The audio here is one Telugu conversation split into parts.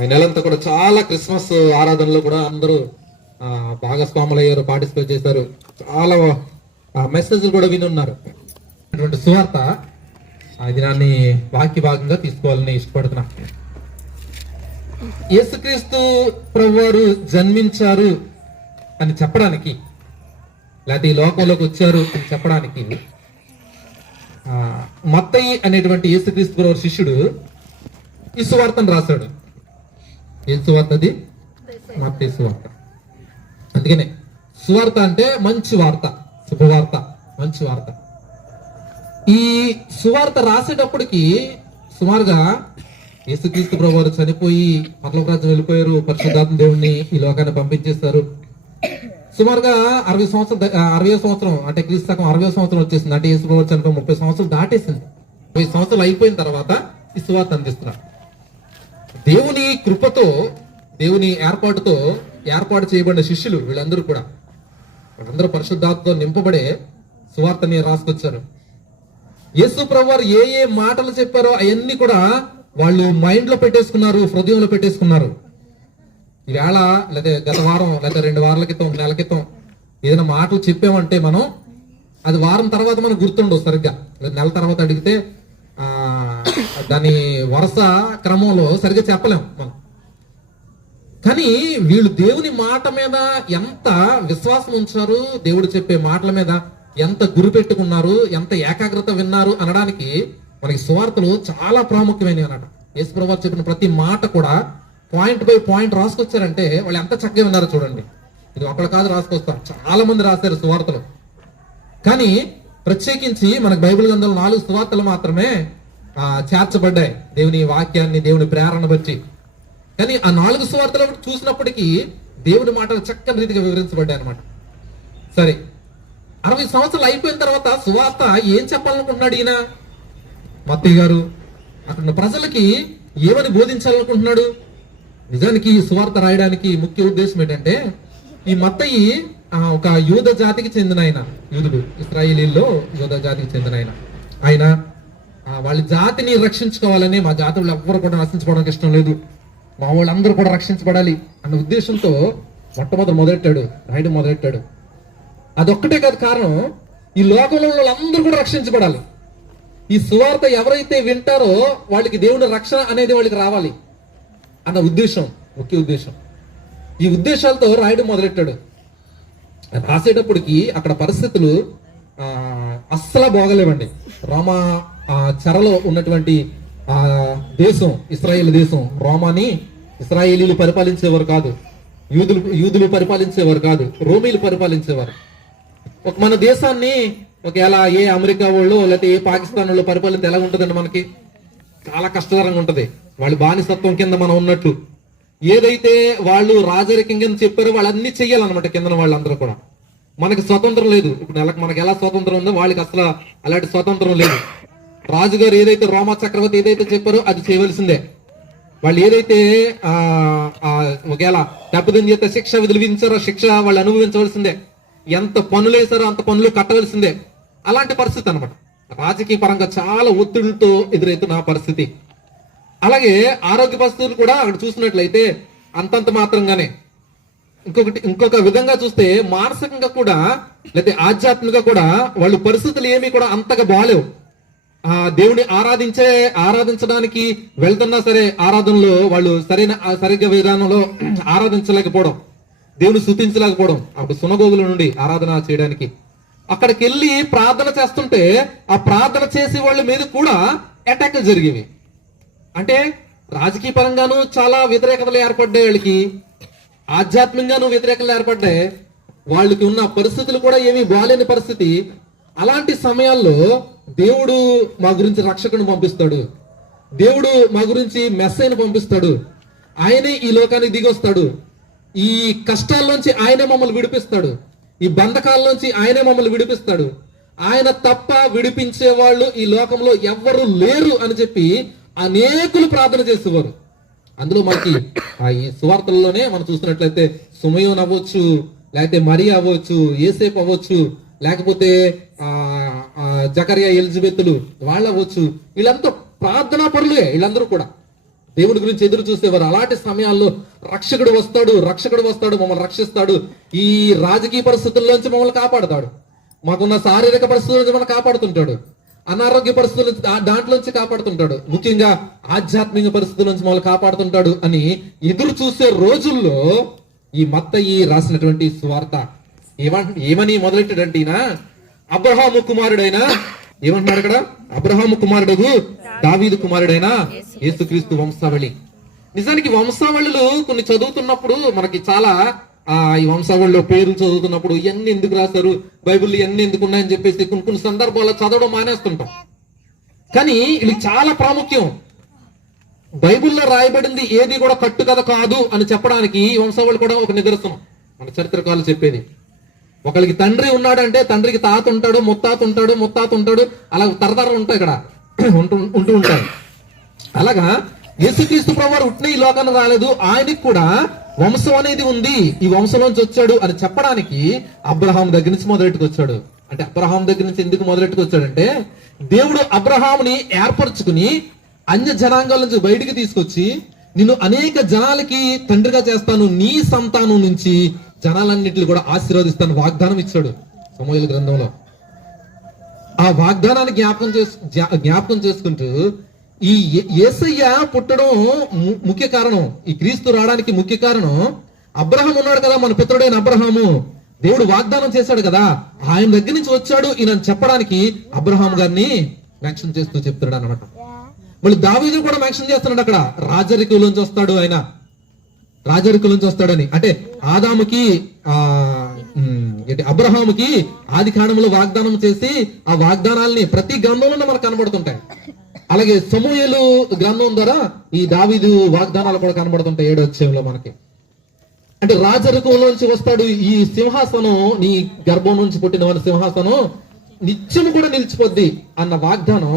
ఈ నెలంతా కూడా చాలా క్రిస్మస్ ఆరాధనలో కూడా అందరూ భాగస్వాములు అయ్యారు, పార్టిసిపేట్ చేశారు. చాలా మెసేజ్లు కూడా వినున్నారు. అటువంటి సువార్త ఈ దినాన్ని వాక్య భాగంగా తీసుకోవాలని ఇష్టపడుతున్నా. యేసుక్రీస్తు ప్రభువారు జన్మించారు అని చెప్పడానికి, లేకపోతే ఈ లోకంలోకి వచ్చారు అని చెప్పడానికి మత్తయి అనేటువంటి యేసుక్రీస్తు ప్రభువారి శిష్యుడు ఈ సువార్తను రాశాడు. ఏం సువార్త అది? మత్తయి సువార్త. అందుకనే సువార్త అంటే మంచి వార్త, శుభవార్త, మంచి వార్త. ఈ సువార్త రాసేటప్పటికి సుమారుగా యేసుక్రీస్తు ప్రభువారు చనిపోయి పరలోక రాజ్యం వెళ్ళిపోయారు, పరిశుద్ధాత్మ దేవుణ్ణి ఈ లోకాన్ని పంపించేస్తారు. సుమారుగా 60 సంవత్సరం అంటే క్రీస్తు శకం 60 సంవత్సరం వచ్చేసింది. అంటే యేసు ప్రభువారు చనిపోయి 30 సంవత్సరాలు దాటేసింది. 30 సంవత్సరాలు అయిపోయిన తర్వాత ఈ సువార్త అందిస్తున్నారు. దేవుని కృపతో, దేవుని ఏర్పాటుతో ఏర్పాటు చేయబడిన శిష్యులు వీళ్ళందరూ కూడా, వాళ్ళందరూ పరిశుద్ధాత్మతో నింపబడే సువార్తని రాసుకొచ్చారు. యేసు ప్రభువారు ఏ ఏ మాటలు చెప్పారో అవన్నీ కూడా వాళ్ళు మైండ్ లో పెట్టేసుకున్నారు, హృదయంలో పెట్టేసుకున్నారు. ఈవేళ లేదా గత వారం లేదా 2 వారాల క్రితం, నెల క్రితం ఏదైనా మాటలు చెప్పామంటే మనం అది వారం తర్వాత మనకు గుర్తుండవు సరిగ్గా, లేదా నెల తర్వాత అడిగితే దాని వరుస క్రమంలో సరిగ్గా చెప్పలేం మనం. కానీ వీళ్ళు దేవుని మాట మీద ఎంత విశ్వాసం ఉంచారు, దేవుడు చెప్పే మాటల మీద ఎంత గురి పెట్టుకున్నారు, ఎంత ఏకాగ్రత విన్నారు అనడానికి మనకి సువార్తలు చాలా ప్రాముఖ్యమైనవి అన్నమాట. యేసు ప్రభువారు చెప్పిన ప్రతి మాట కూడా పాయింట్ బై పాయింట్ రాసుకొచ్చారంటే వాళ్ళు ఎంత చక్కగా విన్నారో చూడండి. ఇది ఒకళ్ళు కాదు రాసుకొస్తారు, చాలా మంది రాశారు సువార్తలు. కానీ ప్రత్యేకించి మనకు బైబిల్ గ్రంథంలో 4 సువార్తలు మాత్రమే చేర్చబడ్డాయి దేవుని వాక్యాన్ని, దేవుని ప్రేరణ బట్టి. కానీ ఆ 4 సువార్తలు చూసినప్పటికీ దేవుని మాటలు చక్కని రీతిగా వివరించబడ్డాయి అనమాట. సరే, 60 సంవత్సరాలు అయిపోయిన తర్వాత సువార్త ఏం చెప్పాలనుకుంటున్నాడు ఈయన మత్తయి గారు? అక్కడ ప్రజలకి ఏమని బోధించాలనుకుంటున్నాడు? నిజానికి ఈ సువార్త రాయడానికి ముఖ్య ఉద్దేశం ఏంటంటే, ఈ మత్తయి ఒక యూద జాతికి చెందిన ఆయన, యూదుడు, ఇశ్రాయేలీల్లో యూద జాతికి చెందిన ఆయన వాళ్ళ జాతిని రక్షించుకోవాలని, మా జాతి వాళ్ళు ఎవ్వరు కూడా నశించుకోవడానికి ఇష్టం లేదు, మా వాళ్ళందరూ కూడా రక్షించబడాలి అన్న ఉద్దేశంతో రాయడం మొదలెట్టాడు. అదొక్కటే కాదు కారణం, ఈ లోకంలో వాళ్ళందరూ కూడా రక్షించబడాలి. ఈ సువార్త ఎవరైతే వింటారో వాళ్ళకి దేవుని రక్షణ అనేది వాళ్ళకి రావాలి అన్న ఉద్దేశం, ముఖ్య ఉద్దేశం. ఈ ఉద్దేశాలతో రాయడం మొదలెట్టాడు. రాసేటప్పటికి అక్కడ పరిస్థితులు అస్సలు బాగలేవండి. రోమా చెరలో ఉన్నటువంటి దేశం ఇశ్రాయేల్ దేశం. రోమాని ఇశ్రాయేలీలు పరిపాలించేవారు కాదు, యూదులు పరిపాలించేవారు కాదు, రోమీలు పరిపాలించేవారు. మన దేశాన్ని ఒకవేళ ఏ అమెరికా వాళ్ళు లేకపోతే ఏ పాకిస్తాన్ వాళ్ళు పరిపాలిస్తే ఎలా ఉంటుందండి? మనకి చాలా కష్టకరంగా ఉంటది. వాళ్ళు బానిసత్వం కింద మనం ఉన్నట్టు. ఏదైతే వాళ్ళు రాజరికం కింద చెప్పారో వాళ్ళన్నీ చెయ్యాలన్నమాట కింద వాళ్ళందరూ కూడా. మనకి స్వతంత్రం లేదు. ఇప్పుడు మనకి ఎలా స్వతంత్రం ఉందో వాళ్ళకి అసలు అలాంటి స్వతంత్రం లేదు. రాజుగారు ఏదైతే, రోమా చక్రవర్తి ఏదైతే చెప్పారో అది చేయవలసిందే. వాళ్ళు ఏదైతే ఒకవేళ దెబ్బతిని చేస్తే శిక్ష విధించారో శిక్ష వాళ్ళు అనుభవించవలసిందే. ఎంత పనులు వేసారో అంత పనులు కట్టవలసిందే. అలాంటి పరిస్థితి అనమాట. రాజకీయ పరంగా చాలా ఒత్తిడితో ఎదురవుతున్న పరిస్థితి. అలాగే ఆరోగ్య పరిస్థితులు కూడా అక్కడ చూసినట్లయితే అంతంత మాత్రంగానే. ఇంకొక విధంగా చూస్తే మానసికంగా కూడా లేకపోతే ఆధ్యాత్మికంగా కూడా వాళ్ళు పరిస్థితులు ఏమీ కూడా అంతగా బాలేవు. దేవుని ఆరాధించడానికి వెళ్తున్నా సరే ఆరాధనలో వాళ్ళు సరిగ్గా విధానంలో ఆరాధించలేకపోవడం, దేవుని స్తుతించలేకపోవడం. అప్పుడు సునగోగుల నుండి ఆరాధన చేయడానికి అక్కడికి వెళ్ళి ప్రార్థన చేస్తుంటే ఆ ప్రార్థన చేసే వాళ్ళ మీద కూడా అటాక్లు జరిగేవి. అంటే రాజకీయ పరంగానూ చాలా వ్యతిరేకతలు ఏర్పడ్డాయి, వాళ్ళకి ఆధ్యాత్మికంగానూ వ్యతిరేకతలు ఏర్పడ్డాయి. వాళ్ళకి ఉన్న పరిస్థితులు కూడా ఏమీ బాలేని పరిస్థితి. అలాంటి సమయాల్లో దేవుడు మా గురించి రక్షకుని పంపిస్తాడు, దేవుడు మా గురించి మెస్సైని పంపిస్తాడు, ఆయనే ఈ లోకానికి దిగొస్తాడు, ఈ కష్టాల్లోంచి ఆయనే మమ్మల్ని విడిపిస్తాడు, ఈ బంధకాల్లోంచి ఆయనే మమ్మల్ని విడిపిస్తాడు, ఆయన తప్ప విడిపించే వాళ్ళు ఈ లోకంలో ఎవ్వరు లేరు అని చెప్పి అనేకులు ప్రార్థన చేసేవారు. అందులో మనకి ఈ సువార్తల్లోనే మనం చూస్తున్నట్లయితే సుమయోన్ అవ్వచ్చు, లేకపోతే మరియా అవ్వచ్చు, యేసేపు అవ్వచ్చు, లేకపోతే జకరియా, ఎలిజబెత్తులు వాళ్ళు అవ్వచ్చు, వీళ్ళంతా ప్రార్థనా పరులే వీళ్ళందరూ కూడా. దేవుని గురించి ఎదురు చూసేవారు. అలాంటి సమయాల్లో రక్షకుడు వస్తాడు మమ్మల్ని రక్షిస్తాడు, ఈ రాజకీయ పరిస్థితుల్లోంచి మమ్మల్ని కాపాడుతాడు, మాకున్న శారీరక పరిస్థితుల నుంచి మనం కాపాడుతుంటాడు, అనారోగ్య పరిస్థితుల దాంట్లోంచి కాపాడుతుంటాడు, ముఖ్యంగా ఆధ్యాత్మిక పరిస్థితుల నుంచి మమ్మల్ని కాపాడుతుంటాడు అని ఎదురు చూసే రోజుల్లో ఈ మత్తయి రాసినటువంటి సువార్త ఏమని మొదలెట్టాడంటే, ఈయన అబ్రహాము కుమారుడైన, ఏమంటున్నాడు అక్కడ, అబ్రహాము కుమారుడు దావీదు కుమారుడైన యేసుక్రీస్తు వంశావళి. నిజానికి వంశావళులు కొన్ని చదువుతున్నప్పుడు మనకి చాలా ఈ వంశావళిలో పేర్లు చదువుతున్నప్పుడు ఇవన్నీ ఎందుకు రాశారు, బైబిల్ ఇవన్నీ ఎందుకు ఉన్నాయని చెప్పేసి కొన్ని సందర్భాల్లో చదవడం మానేస్తుంటాం. కానీ ఇది చాలా ప్రాముఖ్యం. బైబిల్లో రాయబడింది ఏది కూడా కట్టుకథ కాదు అని చెప్పడానికి వంశావళి కూడా ఒక నిదర్శనం. మన చరిత్రకారులు చెప్పేది, ఒకరికి తండ్రి ఉన్నాడంటే తండ్రికి తాత ఉంటాడు, ముత్తాత ఉంటాడు, అలా తరతరాలు ఉంటాయి ఇక్కడ ఉంటూ ఉంటాయి. అలాగా యేసుక్రీస్తు ప్రభువారు ఉట్టిన ఈ లోకాన్ని రాలేదు, ఆయనకి కూడా వంశం అనేది ఉంది, ఈ వంశంలోంచి వచ్చాడు అని చెప్పడానికి అబ్రహాం దగ్గర నుంచి మొదలెట్టుకొచ్చాడు. అంటే అబ్రహాం దగ్గర నుంచి ఎందుకు మొదలెట్టుకొచ్చాడంటే, దేవుడు అబ్రహాముని ఏర్పరచుకుని అన్య జనాంగాల నుంచి బయటికి తీసుకొచ్చి నిన్ను అనేక జనాలకి తండ్రిగా చేస్తాను, నీ సంతానం నుంచి జనాలన్నిటిని కూడా ఆశీర్వదిస్తాను వాగ్దానం ఇచ్చాడు సమూయేలు గ్రంథంలో. ఆ వాగ్దానాన్ని జ్ఞాపకం చేసుకుంటూ ఈ యేసయ్య పుట్టడం ముఖ్య కారణం, ఈ క్రీస్తు రావడానికి ముఖ్య కారణం అబ్రహాం ఉన్నాడు కదా, మన పితరుడైన అబ్రహాము, దేవుడు వాగ్దానం చేశాడు కదా, ఆయన దగ్గర నుంచి వచ్చాడు ఈయన చెప్పడానికి అబ్రహాం గారిని మెన్షన్ చేస్తూ చెప్తున్నాడు అనమాట. మళ్ళీ దావీదు కూడా మెన్షన్ చేస్తున్నాడు అక్కడ, రాజరికంలోంచి వస్తాడు ఆయన, రాజరికంలోంచి వస్తాడని. అంటే ఆదాముకి అబ్రహాముకి ఆది కాండంలో వాగ్దానం చేసి ఆ వాగ్దానాల్ని ప్రతి గ్రంథంలోనే మనకు కనబడుతుంటాయి. అలాగే సమూయేలు గ్రంథం ద్వారా ఈ దావీదు వాగ్దానాలు కూడా కనబడుతుంటాయి 7వ అధ్యాయంలో మనకి. అంటే రాజరికంలోంచి వస్తాడు, ఈ సింహాసనం నీ గర్భం నుంచి పుట్టిన వారి సింహాసనం నిత్యం కూడా నిలిచిపోద్ది అన్న వాగ్దానం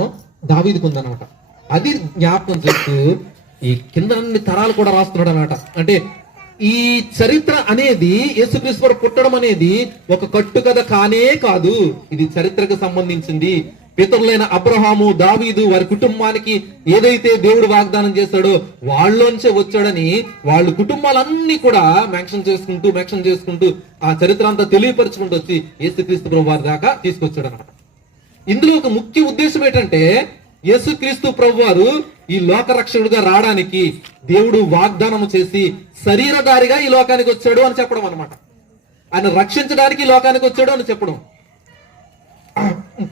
దావీదుకు ఉందన్నమాట. అది జ్ఞాపకం చేస్తూ ఈ కింద అన్ని తరాలు కూడా రాస్తున్నాడు అన్నమాట. అంటే ఈ చరిత్ర అనేది, యేసుక్రీస్తు పుట్టడం అనేది ఒక కట్టుకథ కానే కాదు, ఇది చరిత్రకు సంబంధించింది. పితరులైన అబ్రహాము, దావీదు వారి కుటుంబానికి ఏదైతే దేవుడు వాగ్దానం చేశాడో వాళ్ళలోంచే వచ్చాడని వాళ్ళ కుటుంబాలన్నీ కూడా మెన్షన్ చేసుకుంటూ ఆ చరిత్ర అంతా తెలియపరుచుకుంటూ వచ్చి యేసుక్రీస్తు ప్రభు వారి దాకా తీసుకొచ్చాడు అన్నమాట. ఇందులో ఒక ముఖ్య ఉద్దేశం ఏంటంటే, యేసుక్రీస్తు ప్రభు వారు ఈ లోక రక్షకుడుగా రావడానికి దేవుడు వాగ్దానం చేసి శరీరధారిగా ఈ లోకానికి వచ్చాడు అని చెప్పడం అనమాట. ఆయన రక్షించడానికి ఈ లోకానికి వచ్చాడు అని చెప్పడం.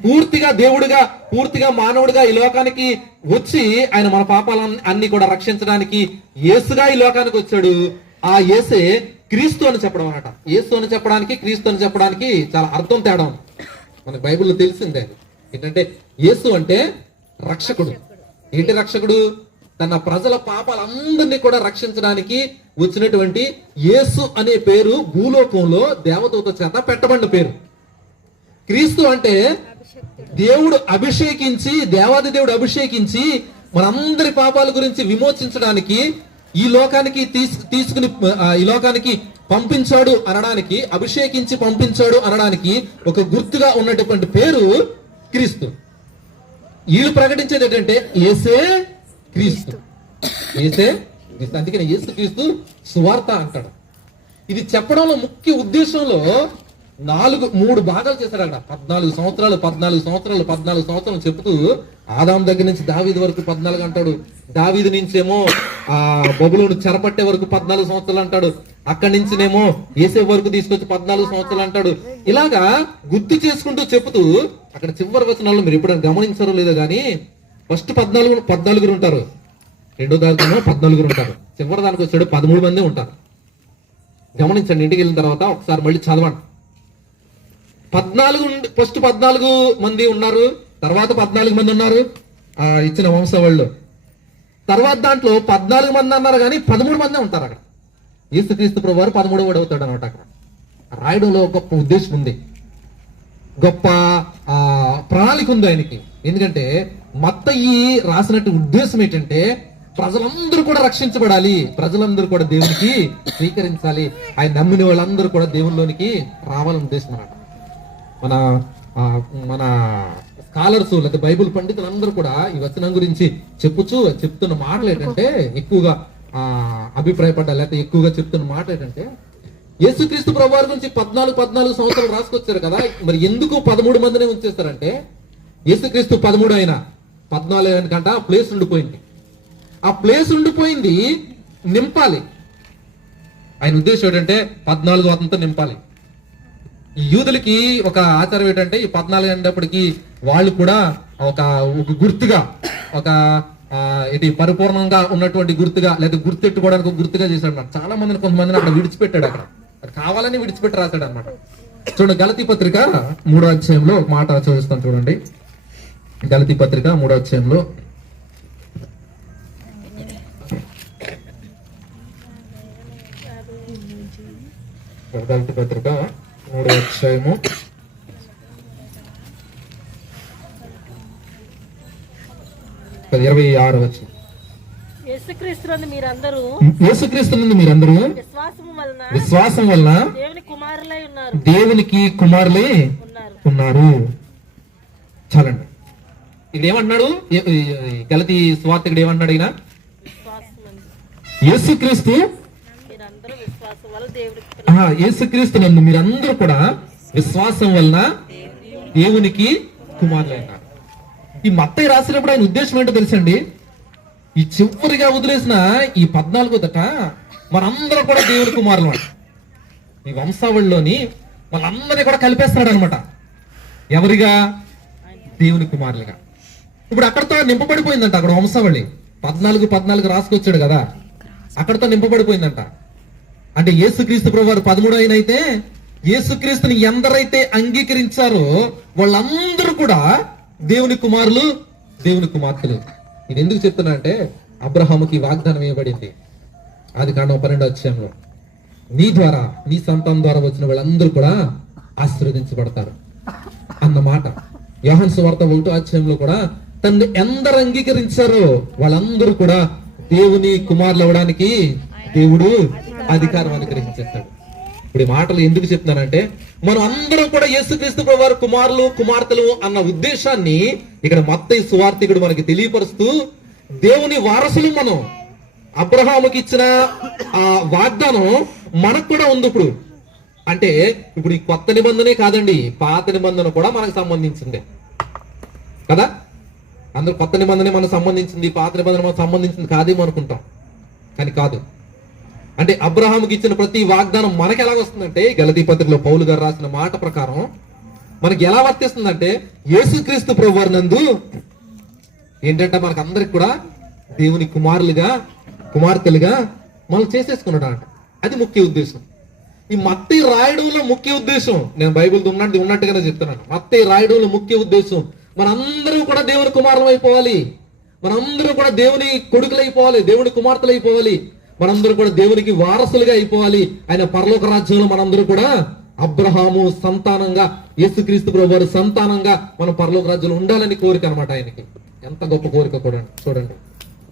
పూర్తిగా దేవుడిగా, పూర్తిగా మానవుడిగా ఈ లోకానికి వచ్చి ఆయన మన పాపాలన్నీ అన్ని కూడా రక్షించడానికి యేసుగా ఈ లోకానికి వచ్చాడు. ఆ యేసే క్రీస్తు అని చెప్పడం అన్నమాట. యేసు అని చెప్పడానికి, క్రీస్తు అని చెప్పడానికి చాలా అర్థం తేడా ఉంది. మనకు బైబిల్లో తెలిసిందే ఏంటంటే, యేసు అంటే రక్షకుడు. ఏంటి రక్షకుడు? తన ప్రజల పాపాలందరినీ కూడా రక్షించడానికి వచ్చినటువంటి యేసు అనే పేరు భూలోకంలో దేవదూత చేత పెట్టబడిన పేరు. క్రీస్తు అంటే దేవుడు అభిషేకించి, దేవాది దేవుడు అభిషేకించి మనందరి పాపాల గురించి విమోచించడానికి ఈ లోకానికి తీసుకుని ఈ లోకానికి పంపించాడు అనడానికి, అభిషేకించి పంపించాడు అనడానికి ఒక గుర్తుగా ఉన్నటువంటి పేరు క్రీస్తు. వీళ్ళు ప్రకటించేది ఏంటంటే యేసే క్రీస్తు, యేసే క్రీస్తు. అందుకని యేసు క్రీస్తు సువార్త అంటాడు. ఇది చెప్పడంలో ముఖ్య ఉద్దేశంలో 3 భాగాలు చేశాడు అక్కడ. 14 సంవత్సరాలు చెప్తూ ఆదాం దగ్గర నుంచి దావీదు వరకు 14 అంటాడు, దావీదు నుంచేమో బబులోను చెరపట్టే వరకు 14 సంవత్సరాలు అంటాడు, అక్కడి నుంచినేమో యేసే వరకు తీసుకొచ్చి 14 సంవత్సరాలు అంటాడు. ఇలాగా గుర్తు చేసుకుంటూ చెప్తూ అక్కడ చివరి వచనాల్లో మీరు ఎప్పుడైనా గమనించారో లేదో కానీ ఫస్ట్ 14 ఉంటారు, రెండో దానికేమో 14 ఉంటారు, చివరి దానికి వచ్చాడు 13 మంది ఉంటారు. గమనించండి, ఇంటికి వెళ్ళిన తర్వాత ఒకసారి మళ్ళీ చదవండి. 14 మంది ఉన్నారు, తర్వాత 14 మంది ఉన్నారు ఇచ్చిన వంశవాళ్ళు. తర్వాత దాంట్లో 14 మంది అన్నారు కానీ 13 మంది ఉంటారు అక్కడ. యేసుక్రీస్తు ప్రభు వారు 13వ వాడు అవుతాడు అనమాట. అక్కడ రాయడంలో గొప్ప ఉద్దేశం ఉంది, గొప్ప ప్రణాళిక ఉంది ఆయనకి. ఎందుకంటే మత్తయి రాసినట్టు ఉద్దేశం ఏంటంటే, ప్రజలందరూ కూడా రక్షించబడాలి, ప్రజలందరూ కూడా దేవునికి స్వీకరించాలి, ఆయన నమ్మిన వాళ్ళందరూ కూడా దేవుళ్ళలోనికి రావాలని ఉద్దేశం అన్నమాట. మన స్కాలర్స్ లేదా బైబుల్ పండితులు అందరూ కూడా ఈ వచనం గురించి చెప్తున్న మాటలు ఏంటంటే, ఎక్కువగా అభిప్రాయపడ్డా లేకపోతే ఎక్కువగా చెప్తున్న మాట ఏంటంటే, యేసుక్రీస్తు ప్రభువారి గురించి 14 సంవత్సరాలు రాసుకొచ్చారు కదా, మరి ఎందుకు 13 మందిని ఉంచేస్తారంటే, యేసుక్రీస్తు 13 అయినా 14 కంట ప్లేస్ ఉండిపోయింది. ఆ ప్లేస్ ఉండిపోయింది నింపాలి. ఆయన ఉద్దేశం ఏంటంటే 14 అంతా నింపాలి. ఈ యూదులకి ఒక ఆచారం ఏంటంటే, ఈ 14 అనేటప్పటికి వాళ్ళు కూడా ఒక గుర్తుగా, ఒక పరిపూర్ణంగా ఉన్నటువంటి గుర్తుగా, లేదా గుర్తెట్టుకోవడానికి ఒక గుర్తుగా చేశాడు అన్నమాట. చాలా మందిని, కొంతమందిని అక్కడ విడిచిపెట్టాడు. అక్కడ కావాలని విడిచిపెట్టి రాశాడు అనమాట. చూడండి, గలతీ పత్రిక 3వ అధ్యాయంలో ఒక మాట చదువుస్తాను చూడండి. గలతీ పత్రిక 3వ అధ్యాయంలో గలతీ పత్రిక 3వ అధ్యాయము 26వ వచనం. యేసుక్రీస్తునందు మీరందరూ విశ్వాసం వలన దేవునికి కుమారులై ఉన్నారు. చాలండి. ఇది ఏమంటున్నాడు గలతీ సువార్తికుడు? ఏమంటున్నాడు ఈయన? యేసుక్రీస్తునందు మీరందరూ కూడా విశ్వాసం వలన దేవునికి కుమారులై ఉన్నారు. ఈ మత్తయి రాసినప్పుడు ఆయన ఉద్దేశం ఏంటో తెలుసండి? ఈ చివరిగా వదిలేసిన ఈ 14 మనందరూ కూడా దేవుని కుమారులు అంట. ఈ వంశావళిలోని వాళ్ళందరినీ కూడా కలిపేస్తున్నాడు అనమాట. ఎవరిగా? దేవుని కుమారులుగా. ఇప్పుడు అక్కడతో నింపబడిపోయిందంట. అక్కడ వంశావళి 14 రాసుకొచ్చాడు కదా, అక్కడతో నింపబడిపోయిందంట. అంటే యేసుక్రీస్తు ప్రభువారు 13 అయినైతే, యేసుక్రీస్తుని ఎందరైతే అంగీకరించారో వాళ్ళందరూ కూడా దేవుని కుమారులు, దేవుని కుమార్తెలు. ఇది ఎందుకు చెప్తున్నా అంటే, అబ్రహాముకి వాగ్దానం ఇవ్వబడింది ఆదికాండం 12వ అధ్యాయంలో, నీ ద్వారా, నీ సంతానం ద్వారా వచ్చిన వాళ్ళందరూ కూడా ఆశీర్వదించబడతారు అన్నమాట. యోహాను సువార్త 1వ అధ్యాయంలో కూడా తను ఎందరు అంగీకరించారో వాళ్ళందరూ కూడా దేవుని కుమారులు అవ్వడానికి దేవుడు అధికారం అనుగ్రహించేస్తాడు. ఇప్పుడు ఈ మాటలు ఎందుకు చెప్తున్నానంటే, మనం అందరం కూడా యేసుక్రీస్తు ప్రభువారి కుమారులు, కుమార్తెలు అన్న ఉద్దేశాన్ని ఇక్కడ మత్తయి సువార్తికుడు మనకి తెలియపరుస్తూ, దేవుని వారసులు మనం. అబ్రహాముకి ఇచ్చిన ఆ వాగ్దానం మనకు కూడా ఉంది ఇప్పుడు. అంటే ఇప్పుడు ఈ కొత్త నిబంధనే కాదండి, పాత నిబంధన కూడా మనకు సంబంధించిందే కదా. అందరూ కొత్త నిబంధనే మనకు సంబంధించింది, పాత నిబంధన మనకు సంబంధించింది కాదేమో అనుకుంటాం, కానీ కాదు. అంటే అబ్రహాముకి ఇచ్చిన ప్రతి వాగ్దానం మనకి ఎలా వస్తుందంటే, గలతీ పత్రికలో పౌలు గారు రాసిన మాట ప్రకారం మనకి ఎలా వర్తిస్తుందంటే, యేసుక్రీస్తు ప్రభువారి నందు ఏంటంటే మనకు అందరికి కూడా దేవుని కుమారులుగా, కుమార్తెలుగా మనం చేసేసుకున్నాడు అంట. అది ముఖ్య ఉద్దేశం. ఈ మత్తయి రాయడంలో ముఖ్య ఉద్దేశం, నేను బైబిల్ ఉన్నట్టుగానే చెప్తున్నాను. మత్తయి రాయడంలో ముఖ్య ఉద్దేశం మనందరూ కూడా దేవుని కుమారులు అయిపోవాలి, మనందరూ కూడా దేవుని కొడుకులు అయిపోవాలి, దేవుని కుమార్తెలు అయిపోవాలి, మనందరూ కూడా దేవునికి వారసులుగా అయిపోవాలి. ఆయన పరలోక రాజ్యంలో మనందరూ కూడా అబ్రహాము సంతానంగా, యేసుక్రీస్తు ప్రభువారి సంతానంగా మనం పరలోక రాజ్యంలో ఉండాలని కోరిక అనమాట ఆయనకి. ఎంత గొప్ప కోరిక కూడా చూడండి.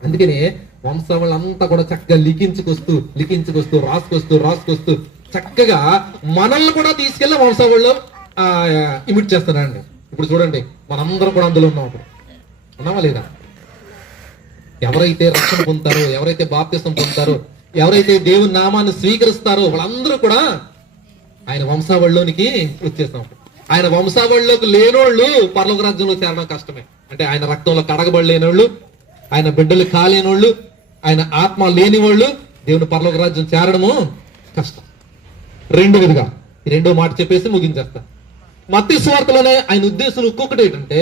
అందుకనే వంశావళంతా కూడా చక్కగా లిఖించుకొస్తూ రాసుకొస్తూ చక్కగా మనల్ని కూడా తీసుకెళ్లి వంశావళిలో ఇమిట్ చేస్తానండి. ఇప్పుడు చూడండి, మనందరం కూడా అందులో ఉన్నాం. అప్పుడు ఉన్నామా లేదా? ఎవరైతే రక్షణ పొందుతారో, ఎవరైతే బాప్తిసం పొందుతారో, ఎవరైతే దేవుని నామాన్ని స్వీకరిస్తారో వాళ్ళందరూ కూడా ఆయన వంశావళిలోనికి వచ్చేస్తాం. ఆయన వంశావళిలోకి లేనోళ్ళు పరలోక రాజ్యంలో చేరడం కష్టమే. అంటే ఆయన రక్తంలో కడగబడలేనోళ్ళు, ఆయన బిడ్డలు కాలేనోళ్ళు, ఆయన ఆత్మ లేని వాళ్ళు దేవుని పరలోక రాజ్యం చేరడము కష్టం. రెండవదిగా ఈ రెండో మాట చెప్పేసి ముగించేస్తా. మత్తయి సువార్తలోనే ఆయన ఉద్దేశం ఇంకొకటి ఏంటంటే,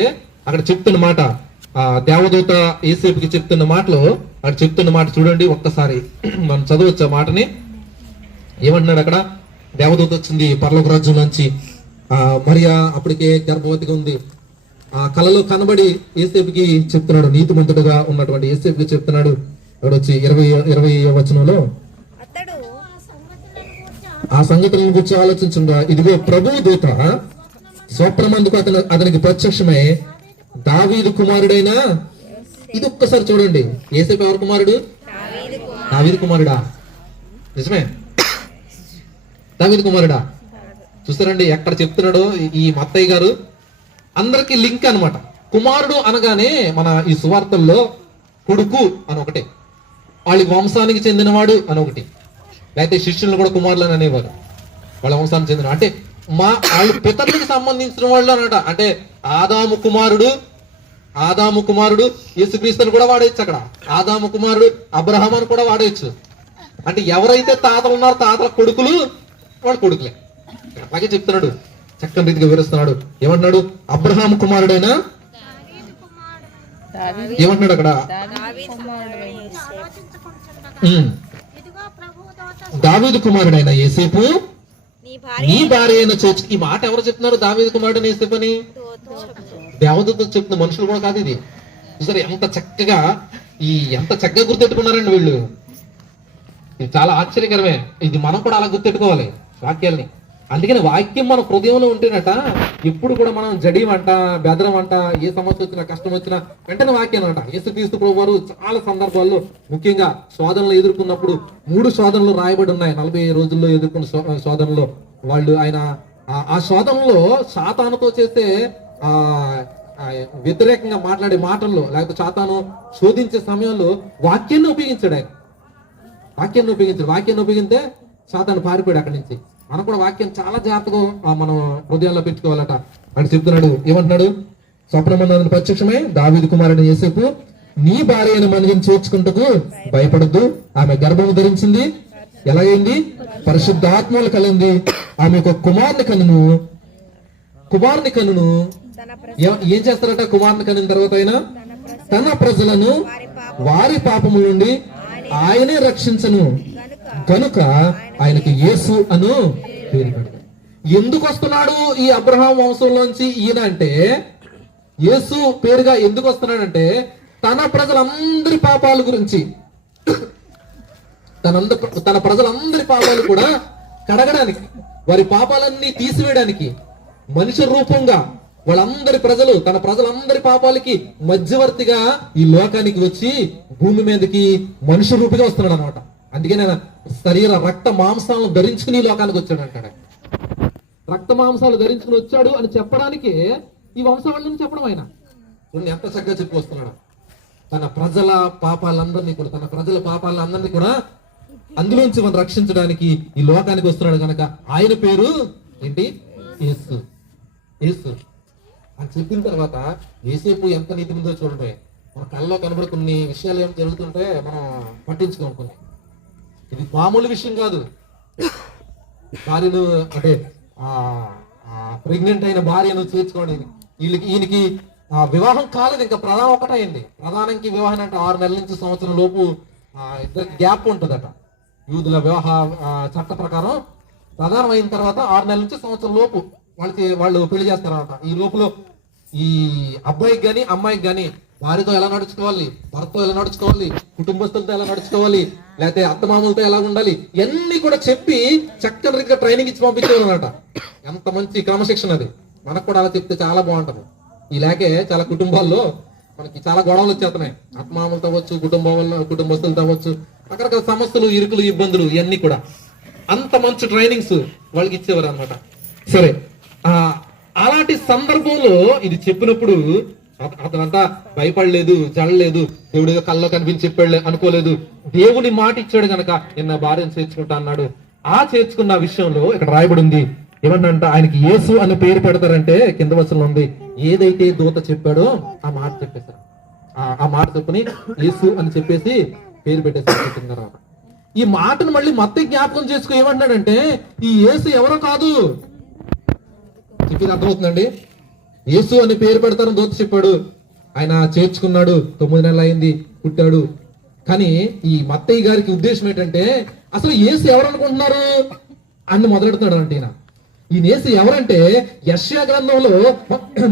అక్కడ చెప్తున్న మాట, దేవదూత యేసేపుకి చెప్తున్న మాటలో అక్కడ చెప్తున్న మాట చూడండి ఒక్కసారి, మనం చదవచ్చు ఆ మాటని. ఏమంటున్నాడు అక్కడ? దేవదూత వచ్చింది పరలోక రాజ్యం నుంచి, మరియా అప్పటికే గర్భవతిగా ఉంది. ఆ కలలో కనబడి యేసేపుకి చెప్తున్నాడు, నీతిమంతుడుగా ఉన్నటువంటి యేసేపుకి చెప్తున్నాడు. అక్కడ వచ్చి 20వ వచనంలో ఆ సంగతులను గురించి ఆలోచించగా, ఇదిగో ప్రభువు దూత స్వప్నమందుకు అతనికి ప్రత్యక్షమై, దావీదు కుమారుడైనా. ఇది ఒక్కసారి చూడండి, యేసేపు ఎవరు కుమారుడు? దావీదు కుమారుడా? నిజమే, దావీదు కుమారుడా. చూస్తారండి ఎక్కడ చెప్తున్నాడో ఈ మత్తయ్య గారు. అందరికి లింక్ అనమాట. కుమారుడు అనగానే మన ఈ సువార్తల్లో కొడుకు అని ఒకటి, వాళ్ళ వంశానికి చెందినవాడు అని ఒకటి, లేకపోతే శిష్యులను కూడా కుమారులు అని అనేవారు. వాళ్ళ వంశానికి చెందిన అంటే వాళ్ళ పితరులకు సంబంధించిన వాళ్ళు అనట. అంటే ఆదాము కుమారుడు యేసుక్రీస్తుని కూడా వాడేయచ్చు. అక్కడ ఆదాము కుమారుడు అబ్రహాం అని కూడా వాడేయచ్చు. అంటే ఎవరైతే తాతలు ఉన్నారో తాతల కొడుకులు వాళ్ళు కొడుకులే. అలాగే చెప్తున్నాడు, చక్కని రీతిగా వివరిస్తున్నాడు. ఏమంటున్నాడు? అబ్రహాం కుమారుడైనా ఏమంటున్నాడు అక్కడ? దావీదు కుమారుడైన యేసేపు నీ భార్య అయిన చర్చ్. ఈ మాట ఎవరు చెప్తున్నారు? దావీదు కుమారుడైన యేసేపు అని దేవదూత చెప్తున్న మనుషులు కూడా కాదు ఇది. చూసారు ఎంత చక్కగా గుర్తెట్టుకున్నారండి వీళ్ళు. ఇది చాలా ఆశ్చర్యకరమే. ఇది మనం కూడా అలా గుర్తెట్టుకోవాలి వాక్యాల్ని. అందుకని వాక్యం మన హృదయంలో ఉంటేనట ఎప్పుడు కూడా మనం జడివంట, బెదరమంట, ఏ సమస్య వచ్చినా కష్టం వచ్చినా వెంటనే వాక్యం అంట. యేసుక్రీస్తు ప్రభువారు చాలా సందర్భాల్లో ముఖ్యంగా శోధనలు ఎదుర్కొన్నప్పుడు 3 శోధనలు రాయబడి ఉన్నాయి. 40 రోజుల్లో ఎదుర్కొన్న శోధనలో వాళ్ళు ఆయన ఆ శోధనలో సాతానుతో చేసే వ్యతిరేకంగా మాట్లాడే మాటల్లో, లేకపోతే సాతాను శోధించే సమయంలో వాక్యాన్ని ఉపయోగించాడు. ఆయన వాక్యాన్ని ఉపయోగిస్తే సాతాను పారిపోయాడు అక్కడి నుంచి. మనం కూడా వాక్యం చాలా జాగ్రత్తగా మనం హృదయాల్లో పెట్టుకోవాలట. అని చెప్తున్నాడు. ఏమంటున్నాడు? స్వప్నమన్నది ప్రత్యక్షమే దావీదు కుమారుడు యేసేపు నీ భార్య అయిన మనవిని చేర్చుకుంటకు భయపడద్దు. ఆమె గర్భము ధరించింది. ఎలాగైంది? పరిశుద్ధాత్మలు కలిగింది. ఆమె ఒక కుమారుని కనును ఏం చేస్తారట? కుమారుని కనిన తర్వాత అయినా తన ప్రజలను వారి పాపముల నుండి ఆయనే రక్షించను కనుక ఆయనకి యేసు అను పేరు పెడతాడు. ఎందుకు వస్తున్నాడు ఈ అబ్రహాం వంశంలోంచి ఈయన అంటే? యేసు పేరుగా ఎందుకు వస్తున్నాడంటే తన ప్రజలందరి పాపాల గురించి, తన ప్రజలందరి పాపాలు కూడా కడగడానికి, వారి పాపాలన్నీ తీసివేయడానికి మనిషి రూపంగా తన ప్రజలందరి పాపాలకి మధ్యవర్తిగా ఈ లోకానికి వచ్చి భూమి మీదకి మనిషి రూపిగా వస్తున్నాడు అనమాట. అందుకే నేను శరీర రక్త మాంసాలను ధరించుకుని ఈ లోకానికి వచ్చాడు అంటాడు. రక్త మాంసాలు ధరించుకుని వచ్చాడు అని చెప్పడానికి ఈ వంశవాళ్ళని చెప్పడం ఆయన ఎంత చక్కగా చెప్పి వస్తున్నాడు. తన ప్రజల పాపాలందరినీ కూడా అందులోంచి మనం రక్షించడానికి ఈ లోకానికి వస్తున్నాడు కనుక ఆయన పేరు ఏంటి? యేసు. అని చెప్పిన తర్వాత యేసేపు ఎంత నీతి ఉందో చూడండి. మన కళ్ళలో కనబడి కొన్ని విషయాలు ఏం జరుగుతుంటే మనం పట్టించుకోనుకున్నాం. ఇది మామూలు విషయం కాదు. భార్యను అంటే ప్రెగ్నెంట్ అయిన భార్యను చేర్చుకోండి. ఈయనకి వివాహం కాలేదు, ఇంకా ప్రధానం ఒకటైంది. ప్రధానంకి వివాహం అంటే 6 నెలల నుంచి సంవత్సరం లోపు ఇద్దరికి గ్యాప్ ఉంటుందట. యూదుల వివాహ చట్ట ప్రకారం ప్రధానం అయిన తర్వాత 6 నెలల నుంచి సంవత్సరం లోపు వాళ్ళు పెళ్లి చేస్తారన్నమాట. ఈ లోపల ఈ అబ్బాయికి గాని అమ్మాయికి గాని వారితో ఎలా నడుచుకోవాలి, భర్తతో ఎలా నడుచుకోవాలి, కుటుంబస్తులతో ఎలా నడుచుకోవాలి, లేకపోతే అత్తమామలతో ఎలా ఉండాలి, ఇవన్నీ కూడా చెప్పి చక్కని రీతిగా ట్రైనింగ్ ఇచ్చి పంపించేవాళ్ళనమాట. ఎంత మంచి క్రమశిక్షణ అది. మనకు కూడా అలా చెప్తే చాలా బాగుంటది. ఇలాగే చాలా కుటుంబాల్లో మనకి చాలా గొడవలు వచ్చేస్తున్నాయి. అత్తమామలతో అవ్వచ్చు, కుటుంబస్తులతో అవ్వచ్చు, రకరకాల సమస్యలు, ఇరుకులు, ఇబ్బందులు ఇవన్నీ కూడా అంత మంచి ట్రైనింగ్స్ వాళ్ళకి ఇచ్చేవారు అనమాట. సరే, అలాంటి సందర్భంలో ఇది చెప్పినప్పుడు అతనంతా భయపడలేదు, జడలేదు, దేవుడిగా కల్లో కనిపించి చెప్పాడు అనుకోలేదు. దేవుని మాట ఇచ్చాడు కనుక నిన్న భార్యను చేర్చుకుంటా అన్నాడు. ఆ చేర్చుకున్న విషయంలో ఇక్కడ రాయబడి ఉంది. ఏమన్నంట? ఆయనకి యేసు అని పేరు పెడతారంటే కింద వచనంలో ఉంది, ఏదైతే దూత చెప్పాడో ఆ మాట చెప్పేశారు. ఆ మాట చెప్పుని యేసు అని చెప్పేసి పేరు పెట్టేశారు. ఈ మాటను మళ్ళీ మత్తయి జ్ఞాపకం చేసుకో ఏమంటున్నాడంటే ఈ యేసు ఎవరో కాదు. చెప్పేది అర్థమవుతుందండి? యేసు అని పేరు పెడతారని దూత చెప్పాడు. ఆయన చేర్చుకున్నాడు, 9 నెలలు అయింది, పుట్టాడు. కానీ ఈ మత్తయ్య గారికి ఉద్దేశం ఏంటంటే అసలు యేసు ఎవరు అనుకుంటున్నారు అని మొదలెడుతున్నాడు. అంటే ఈ యేసు ఎవరంటే యెషయా గ్రంథంలో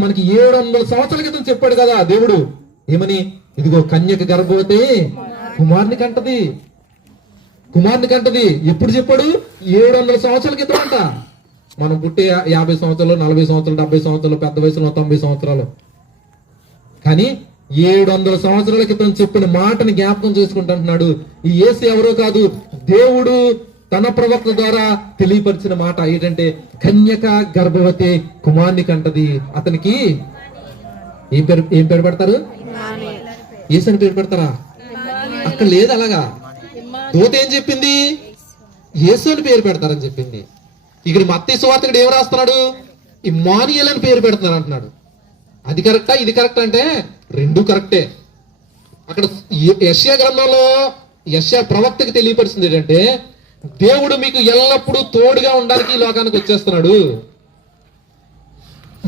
మనకి 700 సంవత్సరాల క్రితం చెప్పాడు కదా దేవుడు. ఏమని? ఇదిగో కన్యక గర్భవతి కుమారుని కంటది. ఎప్పుడు చెప్పాడు? 700 సంవత్సరాల క్రితం అంట. మనం పుట్టే 50 సంవత్సరాలు, 40 సంవత్సరాలు, 70 సంవత్సరాలు, పెద్ద వయసులో 90 సంవత్సరాలు. కానీ 700 సంవత్సరాల క్రితం చెప్పిన మాటని జ్ఞాపకం చేసుకుంటున్నాడు. ఈ యేసు ఎవరో కాదు, దేవుడు తన ప్రవక్త ద్వారా తెలియపరిచిన మాట ఏంటంటే కన్యక గర్భవతి కుమారుని కంటది. అతనికి ఏం పేరు పెడతారు? యేసు అని పేరు పెడతారా? అక్కడ లేదు అలాగా. దూత ఏం చెప్పింది? యేసు అని పేరు పెడతారని చెప్పింది. ఇక్కడ మత్తయి సువార్తికుడు ఏం రాస్తున్నాడు? ఇమ్మానుయేల్ అని పేరు పెడుతున్నారు అంటున్నాడు. అది కరెక్టా ఇది కరెక్ట్ అంటే రెండు కరెక్టే. అక్కడ యెషయా గ్రంథంలో యెషయా ప్రవక్తకి తెలియపరిచింది ఏంటంటే దేవుడు మీకు ఎల్లప్పుడూ తోడుగా ఉండడానికి ఈ లోకానికి వచ్చేస్తున్నాడు.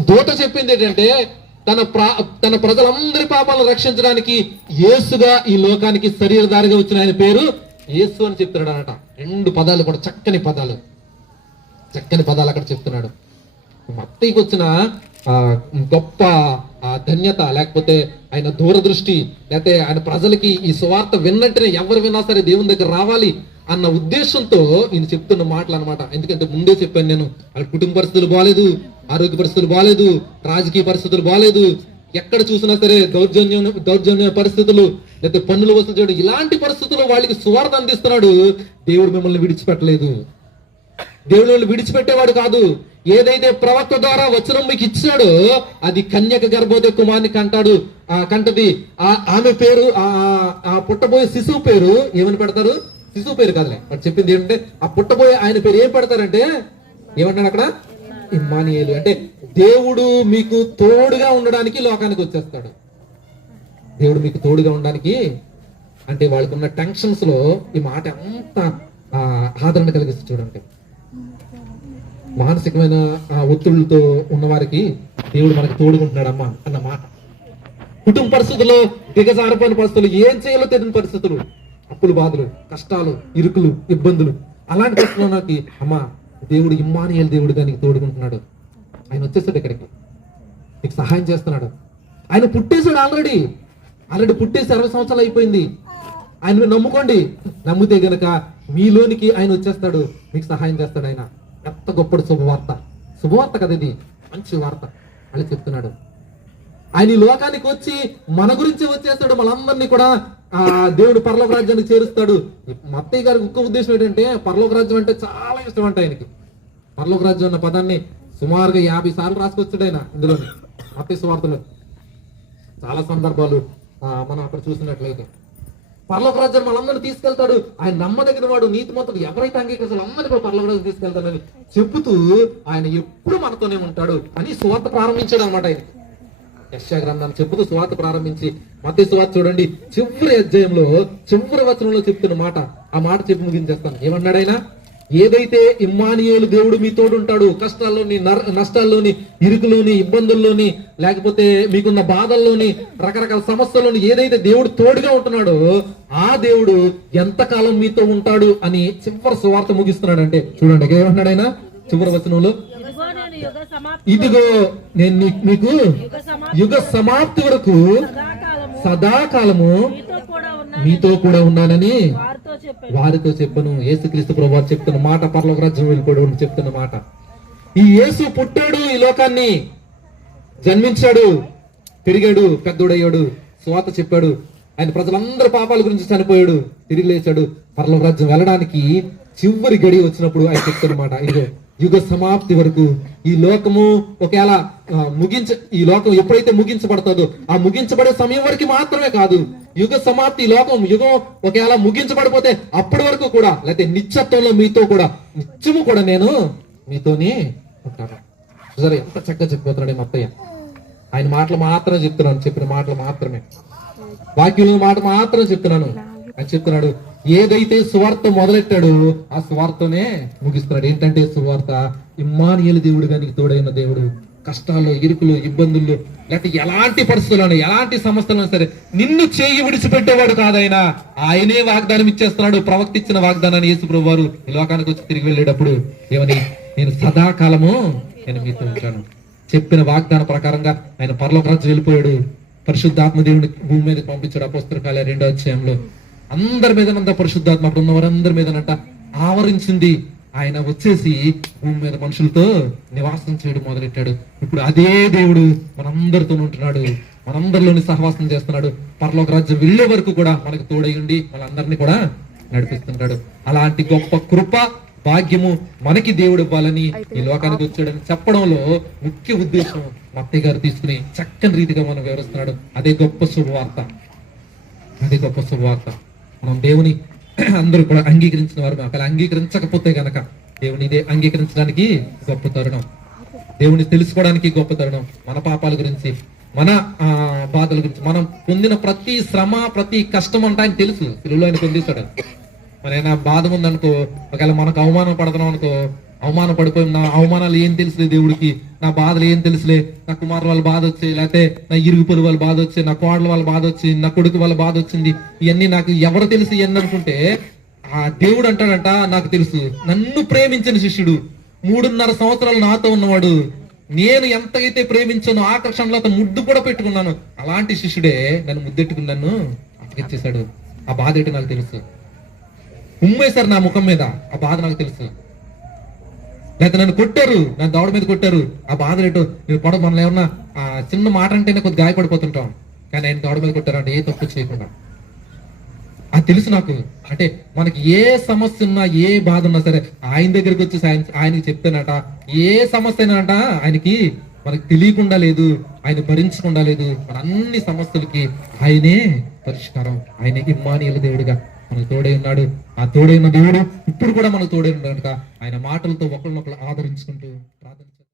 దూత చెప్పింది ఏంటంటే తన ప్రజలందరి పాపాలను రక్షించడానికి యేసుగా ఈ లోకానికి శరీరధారిగా వచ్చిన ఆయన పేరు యేసు అని చెప్తున్నాడు అనట. రెండు పదాలు కూడా చక్కని పదాలు అక్కడ చెప్తున్నాడు. మత్తయికి వచ్చిన గొప్ప ధన్యత, లేకపోతే ఆయన దూరదృష్టి, లేకపోతే ఆయన ప్రజలకి ఈ సువార్త విన్నట్టునే ఎవరు విన్నా సరే దేవుని దగ్గర రావాలి అన్న ఉద్దేశంతో ఈయన చెప్తున్న మాటలు అనమాట. ఎందుకంటే ముందే చెప్పాను నేను, వాళ్ళ కుటుంబ పరిస్థితులు బాగాలేదు, ఆరోగ్య పరిస్థితులు బాగాలేదు, రాజకీయ పరిస్థితులు బాగాలేదు, ఎక్కడ చూసినా సరే దౌర్జన్య పరిస్థితులు, లేకపోతే పన్నులు వసూలు చేయడం, ఇలాంటి పరిస్థితుల్లో వాళ్ళకి సువార్త అందిస్తున్నాడు. దేవుడు మిమ్మల్ని విడిచిపెట్టలేదు, దేవుడు మిమ్మల్ని విడిచిపెట్టేవాడు కాదు. ఏదైతే ప్రవక్త ద్వారా వచనం మీకు ఇచ్చాడో అది కన్యక గర్భోదయ కుమారుని కంటది. ఆమె పేరు, ఆ పుట్టబోయే శిశువు పేరు ఏమని పెడతారు? శిశువు పేరు కాదులే, వాడు చెప్పింది ఏంటంటే ఆ పుట్టబోయే ఆయన పేరు ఏం పెడతారంటే ఏమంటాడు అక్కడ? ఇమ్మానుయేలు. అంటే దేవుడు మీకు తోడుగా ఉండడానికి లోకానికి వచ్చేస్తాడు. దేవుడు మీకు తోడుగా ఉండడానికి అంటే వాళ్ళకు ఉన్న టెన్షన్స్ లో ఈ మాట ఎంత ఆదరణ కలిగిస్తుంది చూడండి. మానసికమైన ఒత్తిళ్లతో ఉన్నవారికి దేవుడు మనకు తోడుకుంటున్నాడమ్మా అన్న మాట. కుటుంబ పరిస్థితుల్లో దిగజారిపోయిన పరిస్థితులు, ఏం చేయాలో తెలియని పరిస్థితులు, అప్పులు, బాధలు, కష్టాలు, ఇరుకులు, ఇబ్బందులు, అలాంటి పరిస్థితుల్లోకి అమ్మా దేవుడు ఇమ్మానుయేలు దేవుడుగా నీకు తోడుకుంటున్నాడు. ఆయన వచ్చేసాడు ఇక్కడికి, నీకు సహాయం చేస్తున్నాడు. ఆయన పుట్టేశాడు, ఆల్రెడీ పుట్టేసి 60 సంవత్సరాలు అయిపోయింది. ఆయన మీరు నమ్ముకోండి, నమ్మితే గనక మీలోనికి ఆయన వచ్చేస్తాడు, మీకు సహాయం చేస్తాడు. ఆయన ఎంత గొప్పడు శుభవార్త కదా ఇది, మంచి వార్త అని చెప్తున్నాడు. ఆయన ఈ లోకానికి వచ్చి మన గురించి వచ్చేస్తాడు, మనందరినీ కూడా దేవుడు పరలోక రాజ్యానికి చేరుస్తాడు. మత్తయ్య గారికి ఒక్క ఉద్దేశం ఏంటంటే పరలోక రాజ్యం అంటే చాలా ఇష్టం అంట ఆయనకి. పరలోక రాజ్యం అన్న పదాన్ని సుమారుగా 50 సార్లు రాసుకొచ్చాడు ఆయన ఇందులో మత్తయి సువార్తలో. చాలా సందర్భాలు మనం అక్కడ చూసినట్లయితే పరలోక రాజ్యం మనందరినీ తీసుకెళ్తాడు. ఆయన నమ్మదగిన వాడు, నీతిమంతుడు, ఎవరైతే అంగీకరిస్తాడో అందరినీ పరలోక రాజ్యం తీసుకెళ్తాడని చెబుతూ ఆయన ఎప్పుడు మనతోనే ఉంటాడు అని సువార్త ప్రారంభించాడు అనమాట. ఆయన యెషయా గ్రంథాన్ని చెబుతూ సువార్త ప్రారంభించి మత్తయి సువార్త చూడండి చివరి అధ్యాయంలో చివరి వచనంలో చెప్తున్న మాట, ఆ మాట చెప్పి ముగించేస్తాను. ఏమన్నాడు ఆయన? ఏదైతే ఇమ్మానుయేలు దేవుడు మీ తోడు ఉంటాడు, కష్టాల్లోని, నష్టాల్లోని, ఇరుకులోని, ఇబ్బందుల్లోని, లేకపోతే మీకున్న బాధల్లోని, రకరకాల సమస్యల్లోని ఏదైతే దేవుడు తోడుగా ఉంటున్నాడో ఆ దేవుడు ఎంతకాలం మీతో ఉంటాడు అని చివరి సువార్త ముగిస్తున్నాడు. అంటే చూడండి ఏమంటున్నాడు ఆయన చివరి వచనంలో, ఇదిగో నేను మీకు యుగ సమాప్తి వరకు సదాకాలము మీతో కూడా ఉన్నానని వారితో చెప్పను. యేసుక్రీస్తు ప్రభువు చెప్తున్న మాట, పరలోక రాజ్యం వెళ్ళిపోయాడు చెప్తున్న మాట. ఈ యేసు పుట్టాడు, ఈ లోకాన్ని జన్మించాడు, పెరిగాడు, పెద్దోడయ్యాడు, సువార్త చెప్పాడు, ఆయన ప్రజలందరి పాపాల గురించి చనిపోయాడు, తిరిగి లేచాడు, పరలోక రాజ్యం వెళ్ళడానికి చివరి గడి వచ్చినప్పుడు ఆయన చెప్తున్న మాట, ఇదిగో యుగ సమాప్తి వరకు ఈ లోకము ఒకవేళ ఈ లోకం ఎప్పుడైతే ముగించబడుతుందో ఆ ముగించబడే సమయం వరకు మాత్రమే కాదు, యుగ సమాప్తి యుగం ఒకవేళ ముగించబడిపోతే అప్పటి వరకు కూడా, లేకపోతే నిత్యత్వంలో మీతో కూడా నిత్యము కూడా నేను మీతోనే ఉంటాను. సరే ఎంత చక్కగా చెప్పిపోతున్నాడు మత్తయ్య. ఆయన మాటలు మాత్రమే చెప్తున్నాను, చెప్పిన మాటలు మాత్రమే, వాక్యంలో మాట మాత్రం చెప్తున్నాను అని చెప్తున్నాడు. ఏదైతే సువార్త మొదలెట్టాడో ఆ సువార్తనే ముగిస్తున్నాడు. ఏంటంటే సువార్త ఇమ్మానుయేలు దేవుడుగా నీకు తోడైన దేవుడు, కష్టాల్లో, ఇరుకులు, ఇబ్బందులు, లేకపోతే ఎలాంటి పరిస్థితుల్లో, ఎలాంటి సమస్యలు సరే నిన్ను చేయి విడిచిపెట్టేవాడు కాదైన, ఆయనే వాగ్దానం ఇచ్చేస్తున్నాడు. ప్రవక్త ఇచ్చిన వాగ్దానాన్ని యేసు ప్రభువు వారు ఈ లోకానికి వచ్చి తిరిగి వెళ్ళేటప్పుడు ఏమని, నేను సదాకాలము నేను మీతో ఉంటాను చెప్పిన వాగ్దాన ప్రకారంగా ఆయన పరలోక రాజ్యం వెళ్ళిపోయాడు. పరిశుద్ధాత్మ దేవుని భూమి మీద పంపించాడు. అపోస్తలుల కార్యాలు 2వ అధ్యాయంలో అందరి మీదనంతా పరిశుద్ధాత్మ అక్కడ ఉన్న వారందరి మీదనంట ఆవరించింది. ఆయన వచ్చేసి భూమి మీద మనుషులతో నివాసం చేయడం మొదలెట్టాడు. ఇప్పుడు అదే దేవుడు మనందరితో ఉంటున్నాడు, మనందరిలోని సహవాసం చేస్తున్నాడు. పరలోక రాజ్యం వెళ్ళే వరకు కూడా మనకు తోడై ఉండి మనందరినీ కూడా నడిపిస్తున్నాడు. అలాంటి గొప్ప కృప, భాగ్యము మనకి దేవుడు ఇవ్వాలని ఈ లోకానికి వచ్చాడని చెప్పడంలో ముఖ్య ఉద్దేశం మత్తయ్య గారు తీసుకుని చక్కని రీతిగా మనం వివరిస్తున్నాడు. అదే గొప్ప శుభవార్త. అదే గొప్ప శుభవార్త. మనం దేవుని అందరూ కూడా అంగీకరించిన వారు, ఒకవేళ అంగీకరించకపోతే గనక దేవుని ఇదే అంగీకరించడానికి గొప్ప తరుణం, దేవుని తెలుసుకోవడానికి గొప్ప తరుణం. మన పాపాల గురించి, మన బాధల గురించి, మనం పొందిన ప్రతి శ్రమ, ప్రతి కష్టం అంటే ఆయన తెలుసు. తెలుగులో ఆయన పొందిస్తాడు. మరి ఏమైనా బాధ ఉందనుకో, ఒకవేళ మనకు అవమానం పడుతున్నాం అనుకో, అవమానం పడిపోయి నా అవమానాలు ఏం తెలుసులే దేవుడికి, నా బాధలు ఏం తెలుసులే, నా కుమారుల వాళ్ళ బాధ వచ్చి, లేకపోతే నా ఇరుగు పొరుగు వాళ్ళ బాధ వచ్చి, నా కోడల వాళ్ళ బాధ వచ్చి, నా కొడుకు వాళ్ళ బాధ వచ్చింది, ఇవన్నీ నాకు ఎవరు తెలుసు ఇవన్నీ అనుకుంటే, ఆ దేవుడు అంటాడంట, నాకు తెలుసు. నన్ను ప్రేమించిన శిష్యుడు, 3.5 సంవత్సరాలు నాతో ఉన్నవాడు, నేను ఎంతైతే ప్రేమించానో ఆకర్షణలో అతను ముద్దు కూడా పెట్టుకున్నాను, అలాంటి శిష్యుడే నన్ను ముద్దెట్టుకుని నన్ను అప్పగిచ్చేశాడు. ఆ బాధ ఏంటో నాకు తెలుసు. ఉమ్మేశారు నా ముఖం మీద, ఆ బాధ నాకు తెలుసు. లేకపోతే నన్ను కొట్టారు, నా దవడ మీద కొట్టారు, ఆ బాధ ఏంటో నేను పడ. మనం ఏమన్నా చిన్న మాట అంటేనే కొద్దిగా గాయపడిపోతుంటాం, కానీ ఆయన దవడ మీద కొట్టారు అంటే ఏ తప్పు చేయకుండా. అది తెలుసు నాకు. అంటే మనకి ఏ సమస్య ఉన్నా, ఏ బాధ ఉన్నా సరే ఆయన దగ్గరికి వచ్చి ఆయనకి చెప్తానట. ఏ సమస్య అయినా ఆయనకి మనకి తెలియకుండా లేదు, ఆయన భరించకుండా లేదు. మన అన్ని సమస్యలకి ఆయనే పరిష్కారం. ఆయనే ఇమ్మానుయేలు దేవుడిగా మనకు తోడై ఉన్నాడు. ఆ తోడై ఉన్న దేవుడు ఇప్పుడు కూడా మనకు తోడై ఉన్నాడు కనుక ఆయన మాటలతో ఒకరినొకరు ఆదరించుకుంటూ ప్రార్థన